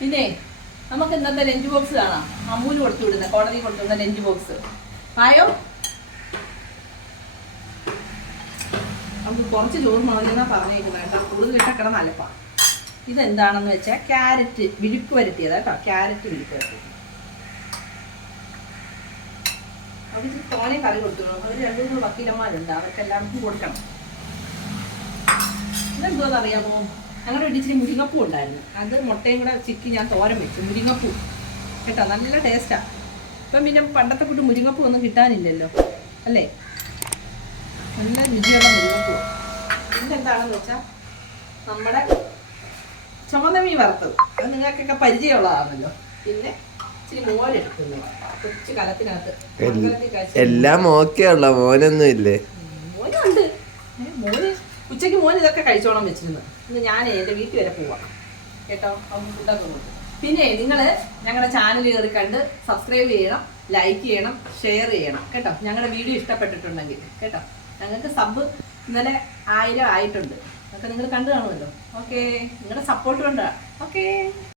പിന്നെ നമുക്ക് ഇന്നത്തെ ലഞ്ച് ബോക്സ് കാണാം. അമ്മൂന് കൊടുത്തു വിടുന്നത്, കോടതി കൊടുത്തുവിടുന്ന ലഞ്ച് ബോക്സ്. ആയോ? നമുക്ക് കുറച്ച് ചോറ് മതിയെന്നാ പറഞ്ഞേക്കുന്നത് കേട്ടോ. കൂടുതൽ ഇട്ടക്കണം നല്ലപ്പാ. ഇതെന്താണെന്ന് വെച്ചാൽ ക്യാരറ്റ് വിഴുക്ക് വരട്ടിയത് കേട്ടോ. ക്യാരറ്റ് വിഴുക്ക് വരട്ടി. അവർ തോനെ കറി കൊടുത്തോളും. അവർ 2-3 വക്കീലന്മാരുണ്ട്, അവർക്ക് എല്ലാവർക്കും കൊടുക്കണം. ഇതെന്തോന്ന് അറിയാമോ? ഞങ്ങളുടെ വീട്ടിൽ ഇച്ചിരി മുരിങ്ങപ്പൂ ഉണ്ടായിരുന്നു. അത് മുട്ടയും കൂടെ ചിക്കി ഞാൻ തോരൻ വെച്ചു. മുരിങ്ങപ്പൂ കേട്ടോ, നല്ല ടേസ്റ്റാണ്. ഇപ്പം പിന്നെ പണ്ടത്തെ കൂട്ട് മുരിങ്ങപ്പൂ ഒന്നും കിട്ടാനില്ലല്ലോ അല്ലേ? നല്ല രുചിയുള്ള മുരിങ്ങപ്പൂ. പിന്നെന്താണെന്ന് വെച്ചാൽ നമ്മുടെ ചുമന്ന മീൻ വറുത്തത്. അത് നിങ്ങൾക്കൊക്കെ പരിചയമുള്ളതാണല്ലോ. പിന്നെ ഇച്ചിരി മോരെടുക്കുന്നു കൊച്ചു കലത്തിനകത്ത്. എല്ലാം ഓക്കെ ഉള്ള മോനൊന്നും ഇല്ലേ? മോനുണ്ട്. മോന് ഉച്ചയ്ക്ക് മോൻ ഇതൊക്കെ കഴിച്ചോളം വെച്ചിരുന്നു. ഇന്ന് ഞാൻ എൻ്റെ വീട്ടിൽ വരെ പോവാം കേട്ടോ. അവർക്ക് ഫുഡൊക്കെ കൊടുക്കും. പിന്നെ നിങ്ങൾ ഞങ്ങളുടെ ചാനൽ കയറി കണ്ട് സബ്സ്ക്രൈബ് ചെയ്യണം, ലൈക്ക് ചെയ്യണം, ഷെയർ ചെയ്യണം കേട്ടോ. ഞങ്ങളുടെ വീഡിയോ ഇഷ്ടപ്പെട്ടിട്ടുണ്ടെങ്കിൽ കേട്ടോ. ഞങ്ങൾക്ക് സബ് ഇന്നലെ 1000 ആയിട്ടുണ്ട്. അതൊക്കെ നിങ്ങൾ കണ്ടു കാണുമല്ലോ. ഓക്കെ, നിങ്ങളുടെ സപ്പോർട്ട് കൊണ്ടാണ്. ഓക്കെ.